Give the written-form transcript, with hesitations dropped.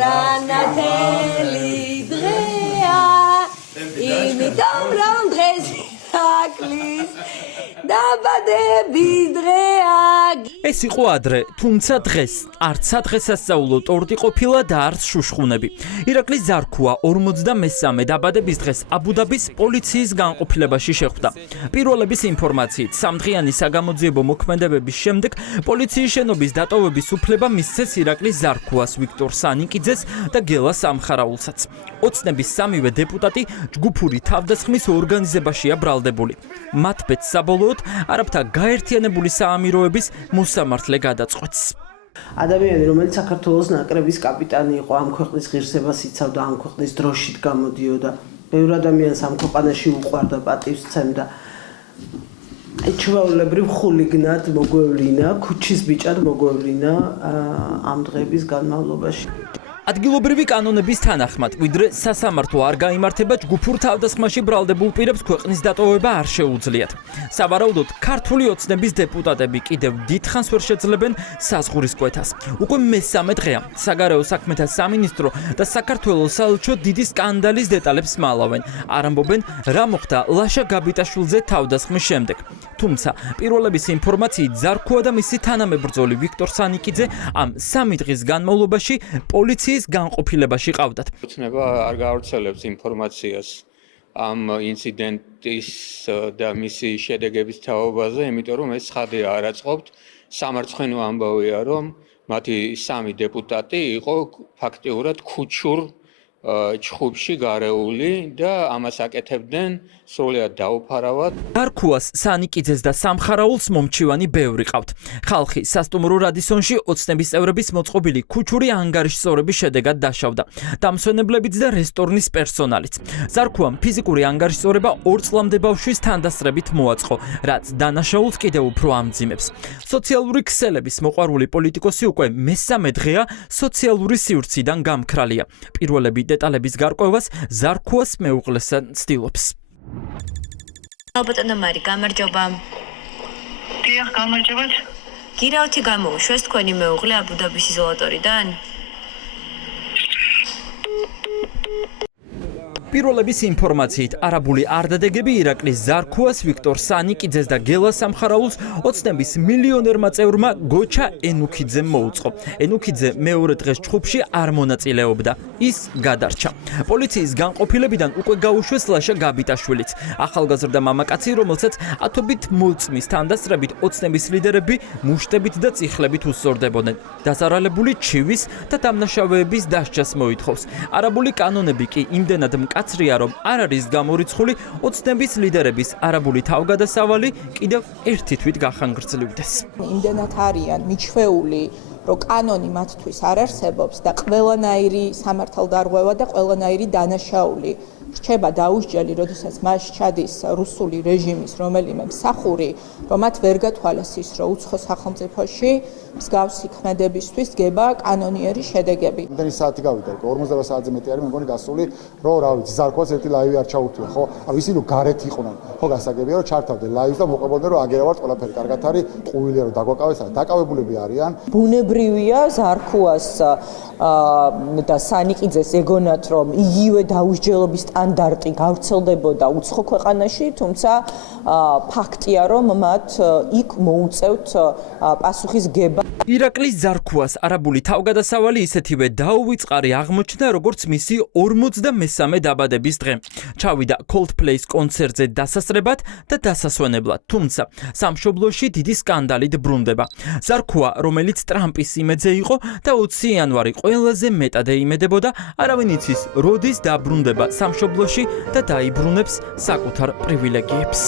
Ranateli drea, imitom Londres Iraklis, dabadები drea. ეს იყო ადრე, თუმცა დღეს არც სადღესასწაულო ტორტი ყოფილა და არც შუშხუნები. ირაკლის ზარქუა 53 დაბადების დღეს აბუ-დაბის პოლიციის განყოფილებაში შეხვდა. პირველების ინფორმაციით, სამდღიანი საგამოძიებო მოქმედებების შემდეგ პოლიციის შენობის დატოვების უფლება მისცეს ირაკლის ზარქუას, ვიქტორ სანიკიძეს და გელა სამხარაულსაც. ოცნების სამივე დეპუტატი ჯგუფური თავდასხმის ორგანიზებაშია ბრალდებული. მათ ბედს საბოლოოდ არაბთა გაერთიანებული საამიროების მოსამართლე გადაწყვეტს. ადამიანი, რომელიც საქართველოს ნაკრების კაპიტანი იყო, ამ ქვეყნის ღირსებას იცავდა, ამ ქვეყნის დროშით გამოდიოდა, ბევრ ადამიანს ამ ქვეყანაში უყვარდა, პატივს სცემდა. ჩვეულებრივ ხულიგნად მოგვევლინა, ქუჩის ბიჭად მოგვევლინა ამ დღეების განმავლობაში. ადგილობრივი კანონების თანახმად, ვიდრე სასამართლო არ გაიმართება ჯგუფურ თავდასხმაში ბრალდებულ პირებს ქვეყნის დატოვება არ შეუძლიათ. სავარაუდოდ, ქართული ოცნების დეპუტატები კიდევ დიდხანს ვერ შეძლებენ საზღურის კვეთას. უკვე მესამე დღეა, საგარეო საქმეთა სამინისტრო და საქართველოს საელჩო დიდი სკანდალის დეტალებს მალავენ. არ ამბობენ, რა მოხდა ლაშა გაბიტაშვილზე თავდასხმის შემდეგ. თუმცა, პირველების ინფორმაციით, ზარქუა და მისი თანამებრძოლი ვიქტორ სანიკიძე ამ 3 დღის განმავლობაში პოლიციის განყოფილებაში ყავდათ. ოცნება არ გაავრცელებს ინფორმაციას ამ ინციდენტის და მისი შედეგების თაობაზე, იმიტომ რომ ეს ცხადია არ აწყობთ. სამარცხვინო ამბავია, რომ მათი 3 დეპუტატი იყო ფაქტიურად ქუჩურ ჩხუბში გარეული და ამას აკეთებდნენ სრულად დაუფარავად. ზარქუას, სანიკიძეს და სამხარაულს მომჩივანი ბევრი ყავთ. ხალხი სასტუმრო რადისონში ოცნების წევრების მოწყობილი ქუჩური ანგარიშსწორების შედეგად დაშავდა. დამსვენებლებიც და რესტორნის პერსონალიც. ზარქუამ ფიზიკური ანგარიშსწორება 2 წლამდე ბავშვის თანდასწრებით მოაწყო, რაც დანაშაულს კიდევ უფრო ამძიმებს. სოციალური ქსელების მოყვარული პოლიტიკოსი უკვე მესამე დღეა სოციალური სივრციდან გამქრალია. პირველები დეტალების გარკვევას ზარქუას მეუღლესთან ცდილობს. ალბათო მარი, გამარჯობა. დიახ, გამარჯობა. გირავთი გამოუშვეს თქვენი მეუღლე აბუ-დაბის იზოლატორიდან? პირველების ინფორმაციით, არაბული არდადეგები ირაკლის ზარქუას, ვიქტორ სანიკიძეს და გელა სამხარაულს ოცნების მილიონერმა წევრმა გოჩა ენუქიძემ მოუწყო. ენუქიძე მეორე დღეს ჩხუბში არ მონაწილეობდა. ის გადარჩა. პოლიციის განყოფილებიდან უკვე გაუშვეს ლაშა გაბიტაშვილიც. ახალგაზრდა მამაკაცი, რომელსაც ათობით მოწმის თანდასწრებით ოცნების ლიდერები მუშტებით და წიხლებით უსწორდებოდნენ. დაზარალებული ჩივის და დამნაშავეების დასჯას მოითხოვს. არაბული კანონები კი იმდენად მკაცრია, რომ არ არის გამორიცხული ოცნების ლიდერების არაბული თავგადასავალი კიდევ ერთი თვით გახანგრძლივდეს. იმდენად არიან მიჩვეული, რომ კანონი მათთვის არ არსებობს და ყველანაირი სამართალდარღვევა და ყველანაირი დანაშაული რჩება დაუსჯელი, როდესაც მას ჩადის რუსული რეჟიმის რომელიმე მსახური, რომ მათ ვერ გათვალეს ის, რომ უცხო სახელმწიფოში მსგავსი ქმედებისთვის დგება კანონიერი შედეგები. იმდენი საათი გავიდა, 50 საათზე მეტი არის, მეგონი გასული, რომ რა ვიცი, ზარქუას ერთი ლაივი არ ჩაუთია, ხო? ანუ ისინი გარეთ იყვნენ. ხო გასაგებია, რომ ჩართავდნენ ლაივს და მოყვებოდნენ, რომ აგერავართ ყველაფერი კარგად არის, ტყუილია რომ დაგვაკავეს, დაკავებულები არიან. ბუნებრივია ზარქუას და სანიკიძეს ეგონათ, რომ იგივე დაუსჯელობის სტანდარტი გავრცელდებოდა უცხო ქვეყანაში, თუმცა ფაქტია, რომ მათ იქ მოუწევთ პასუხის გება. ირაკლის ზარქუას არაბული თავგადასავალი ისეთივე დაუვიწყარი აღმოჩნდა, როგორც მისი 53 დაბადების დღე. ჩავიდა Coldplay-ის კონცერტზე დასასრებად და დასასვენებლად, თუმცა სამშობლოში დიდი სკანდალით ბრუნდება. ზარქუა, რომელიც ტრამპის იმედზე იყო და 20 იანვარი ყველაზე მეტად ეიმედებოდა, არავინ იცის, როდის დაბრუნდება სამშობლოში და დაიბრუნებს საკუთარ პრივილეგიებს.